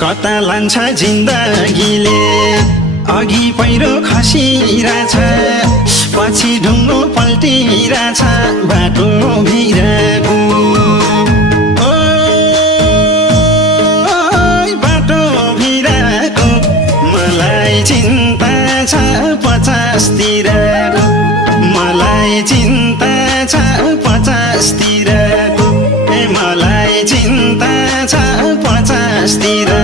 कता लान्छ जिन्दगीले अघि पहिरो खसिरहेछ पछि ढुङ्गो पल्टिरहेछ बाटो भिरको ओ बाटो भिरको मलाई चिन्ता छ 50 तिरको मलाई चिन्ता छ 50 तिरको मलाई चिन्ता छ 50 तिर